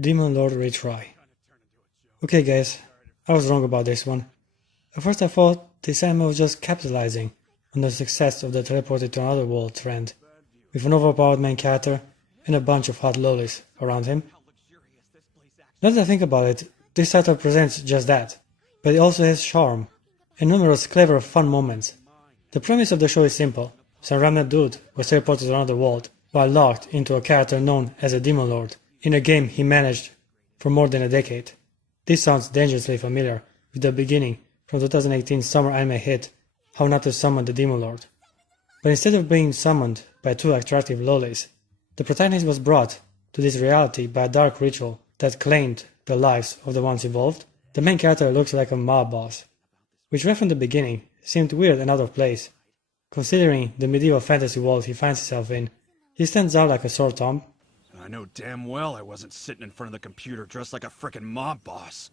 Demon Lord Retry. Okay guys, I was wrong about this one. At first I thought this anime was just capitalizing on the success of the teleported to another world trend, with an overpowered main character and a bunch of hot lolis around him. Now that I think about it, this title presents just that, but it also has charm and numerous clever fun moments. The premise of the show is simple. Some random dude was teleported to another world while locked into a character known as a Demon Lord in a game he managed for more than a decade. This sounds dangerously familiar with the beginning from 2018 summer anime hit How Not to Summon the Demon Lord. But instead of being summoned by two attractive lolis, the protagonist was brought to this reality by a dark ritual that claimed the lives of the ones involved. The main character looks like a mob boss, which right from the beginning seemed weird and out of place. Considering the medieval fantasy world he finds himself in, he stands out like a sore thumb. I know damn well I wasn't sitting in front of the computer dressed like a frickin' mob boss.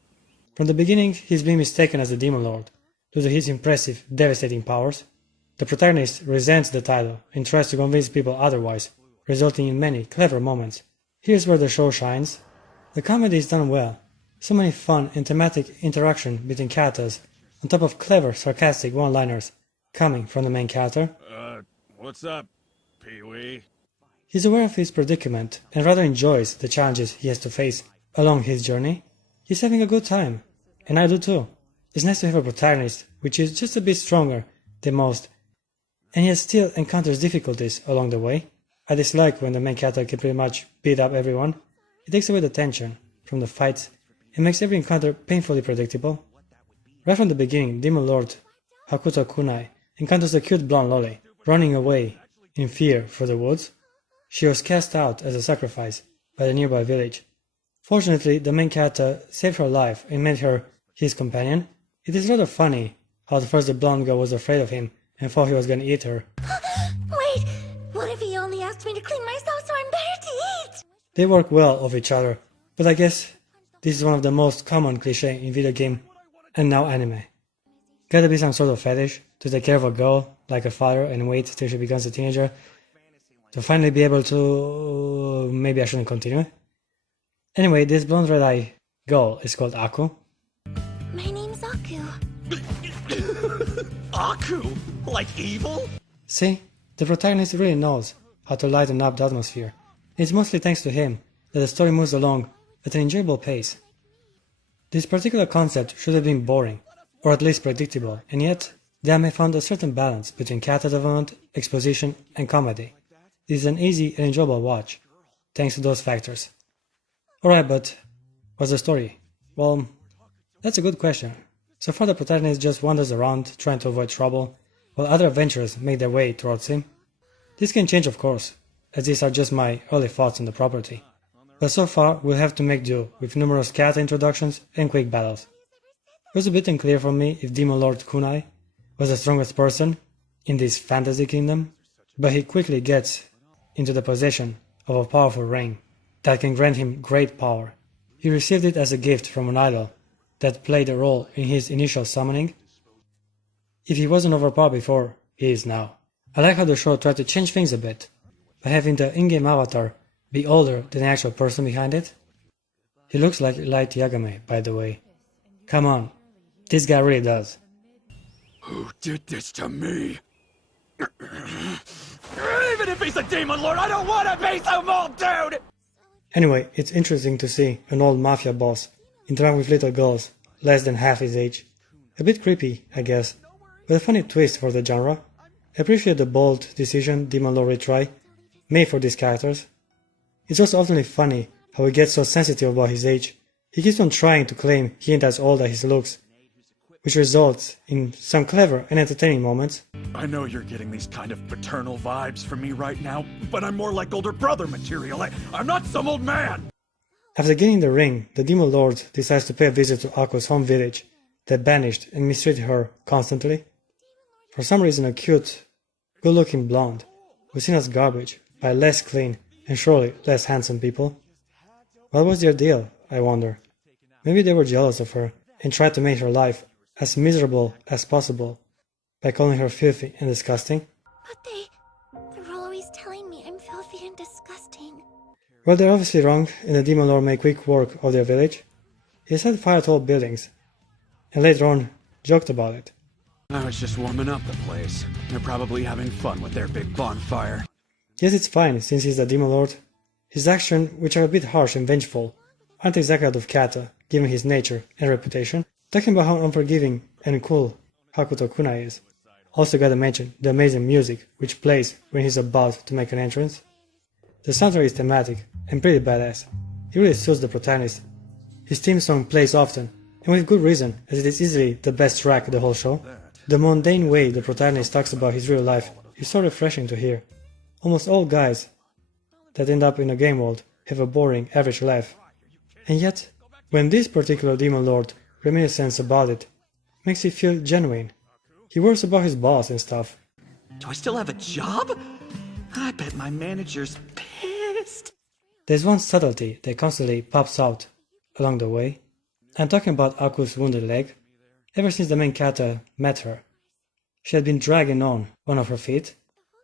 From the beginning, he's been mistaken as the Demon Lord due to his impressive, devastating powers. The protagonist resents the title and tries to convince people otherwise, resulting in many clever moments. Here's where the show shines. The comedy is done well, so many fun and thematic interaction between characters, on top of clever, sarcastic one-liners coming from the main character. What's up, Pee-wee? He's aware of his predicament and rather enjoys the challenges he has to face along his journey. He's having a good time, and I do too. It's nice to have a protagonist which is just a bit stronger than most, and yet still encounters difficulties along the way. I dislike when the main character can pretty much beat up everyone. It takes away the tension from the fights and makes every encounter painfully predictable. Right from the beginning, Demon Lord Hakuto Kunai encounters a cute blonde loli running away in fear for the woods. She was cast out as a sacrifice by the nearby village. Fortunately, the main character saved her life and made her his companion. It is rather funny how at first the blonde girl was afraid of him and thought he was going to eat her. Wait, what if he only asked me to clean myself so I'm better to eat? They work well off each other, but I guess this is one of the most common cliché in video game and now anime. Gotta be some sort of fetish to take care of a girl like a father and wait till she becomes a teenager to finally be able to... maybe I shouldn't continue. Anyway, this blonde red-eye girl is called Aku. My name's Aku. Aku? Like evil? See, the protagonist really knows how to lighten up the atmosphere. It's mostly thanks to him that the story moves along at an enjoyable pace. This particular concept should have been boring, or at least predictable, and yet the anime found a certain balance between character development, exposition, and comedy. It is an easy and enjoyable watch, thanks to those factors. Alright, but what's the story? Well, that's a good question. So far the protagonist just wanders around trying to avoid trouble, while other adventurers make their way towards him. This can change of course, as these are just my early thoughts on the property. But so far we'll have to make do with numerous character introductions and quick battles. It was a bit unclear for me if Demon Lord Kunai was the strongest person in this fantasy kingdom, but he quickly gets into the possession of a powerful ring that can grant him great power. He received it as a gift from an idol that played a role in his initial summoning. If he wasn't overpowered before, he is now. I like how the show tried to change things a bit, by having the in-game avatar be older than the actual person behind it. He looks like Light Yagami, by the way. Come on, this guy really does. Who did this to me? Even if he's a demon lord, I don't want to be some old dude! Anyway, it's interesting to see an old mafia boss interact with little girls less than half his age. A bit creepy, I guess, but a funny twist for the genre. I appreciate the bold decision Demon Lord Retry made for these characters. It's also utterly funny how he gets so sensitive about his age. He keeps on trying to claim he ain't as old as he looks, which results in some clever and entertaining moments. I know you're getting these kind of paternal vibes from me right now, but I'm more like older brother material. I'm not some old man! After getting the ring, the Demon Lord decides to pay a visit to Aku's home village that banished and mistreated her constantly. For some reason a cute, good-looking blonde was seen as garbage by less clean and surely less handsome people. What was their deal, I wonder? Maybe they were jealous of her and tried to make her life as miserable as possible by calling her filthy and disgusting. But they're always telling me I'm filthy and disgusting. Well, they're obviously wrong, and the Demon Lord made quick work of their village. He set fire to all buildings, and later on joked about it. I was just warming up the place. They're probably having fun with their big bonfire. Yes, it's fine, since he's the Demon Lord. His actions, which are a bit harsh and vengeful, aren't exactly out of Kata, given his nature and reputation. Talking about how unforgiving and cool Hakuto Kunai is. Also gotta mention the amazing music which plays when he's about to make an entrance. The soundtrack is thematic and pretty badass. It really suits the protagonist. His theme song plays often, and with good reason, as it is easily the best track of the whole show. The mundane way the protagonist talks about his real life is so refreshing to hear. Almost all guys that end up in a game world have a boring, average life. And yet, when this particular Demon Lord reminisces about it, makes it feel genuine. He worries about his boss and stuff. Do I still have a job? I bet my manager's pissed. There's one subtlety that constantly pops out along the way. I'm talking about Aku's wounded leg. Ever since the main Kata met her, she had been dragging on one of her feet.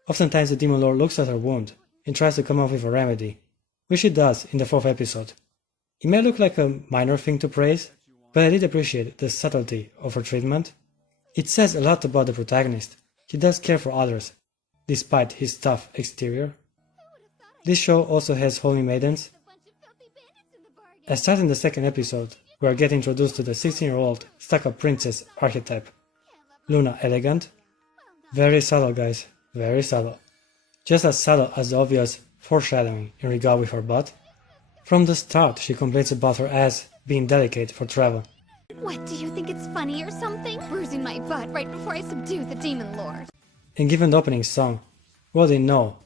Oftentimes the Demon Lord looks at her wound and tries to come up with a remedy, which he does in the 4th episode. It may look like a minor thing to praise, but I did appreciate the subtlety of her treatment. It says a lot about the protagonist. He does care for others, despite his tough exterior. This show also has holy maidens. As starting the 2nd episode, we are getting introduced to the 16-year-old stuck-up princess archetype, Luna Elegant. Very subtle, guys, very subtle. Just as subtle as the obvious foreshadowing in regard with her butt. From the start, she complains about her ass being delicate for travel. What, do you think it's funny or something? Bruising my butt right before I subdue the Demon Lord. And given the opening song, we already know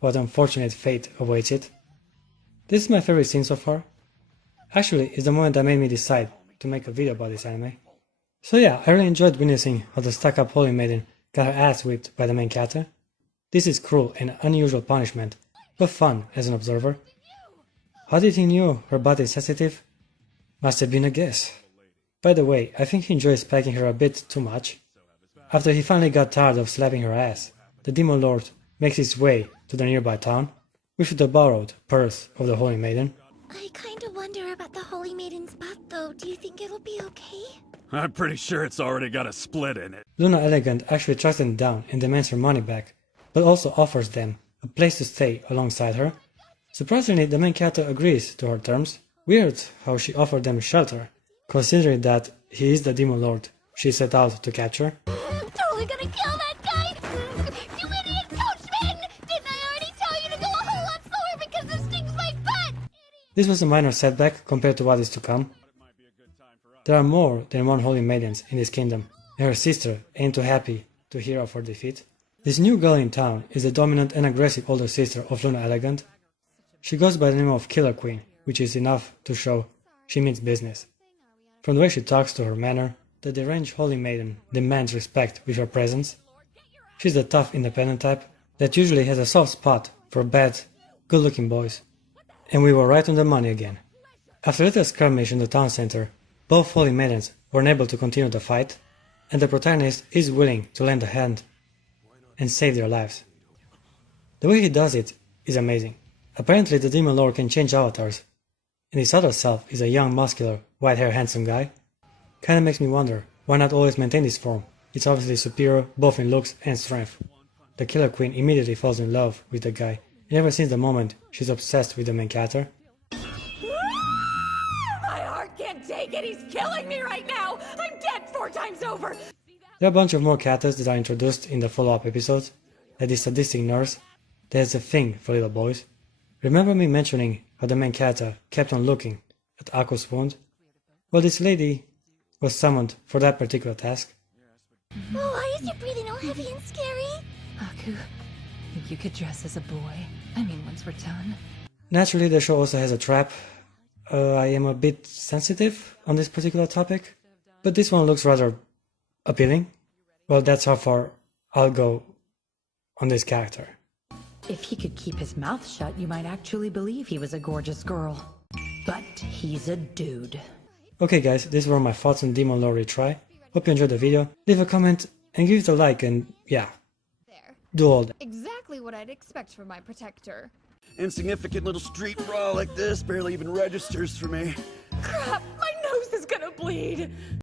what unfortunate fate awaits it. This is my favorite scene so far. Actually, it's the moment that made me decide to make a video about this anime. So yeah, I really enjoyed witnessing how the stuck-up holy maiden got her ass whipped by the main Kata. This is cruel and unusual punishment, but fun as an observer. How did he know her butt is sensitive? Must have been a guess. By the way, I think he enjoys spanking her a bit too much. After he finally got tired of slapping her ass, the Demon Lord makes his way to the nearby town, with the borrowed purse of the Holy Maiden. I kinda wonder about the Holy Maiden's butt, though. Do you think it'll be okay? I'm pretty sure it's already got a split in it. Luna Elegant actually tracks them down and demands her money back, but also offers them a place to stay alongside her. Surprisingly, the main Kata agrees to her terms. Weird how she offered them shelter, considering that he is the Demon Lord she set out to capture. I'm totally gonna kill that guy! You idiot coachman! Didn't I already tell you to go a whole lot slower because this stings my butt? This was a minor setback compared to what is to come. There are more than one Holy Maidens in this kingdom, and her sister ain't too happy to hear of her defeat. This new girl in town is the dominant and aggressive older sister of Luna Elegant. She goes by the name of Killer Queen, which is enough to show she means business. From the way she talks to her manner, the deranged Holy Maiden demands respect with her presence. She's the tough, independent type that usually has a soft spot for bad, good-looking boys. And we were right on the money again. After a little skirmish in the town center, both Holy Maidens were unable to continue the fight, and the protagonist is willing to lend a hand and save their lives. The way he does it is amazing. Apparently the Demon Lord can change avatars, and his other self is a young, muscular, white-haired, handsome guy. Kinda makes me wonder, why not always maintain this form? It's obviously superior both in looks and strength. The Killer Queen immediately falls in love with the guy, and ever since the moment she's obsessed with the main character. My heart can't take it. He's killing me right now. I'm dead 4 times over. There are a bunch of more katas that are introduced in the follow-up episodes, like this sadistic nurse that has a thing for little boys. Remember me mentioning how the main kata kept on looking at Aku's wound? Well, this lady was summoned for that particular task. Oh, why is your breathing all heavy and scary? Aku, think you could dress as a boy? I mean, once we're done. Naturally, the show also has a trap. I am a bit sensitive on this particular topic, but this one looks rather appealing. Well, that's how far I'll go on this character. If he could keep his mouth shut, you might actually believe he was a gorgeous girl. But he's a dude. Okay guys, these were my thoughts on Demon Lord Retry. Hope you enjoyed the video. Leave a comment and give it a like and yeah, There. do all that. Exactly what I'd expect from my protector. Insignificant little street brawl like this barely even registers for me. Crap, my nose is gonna bleed.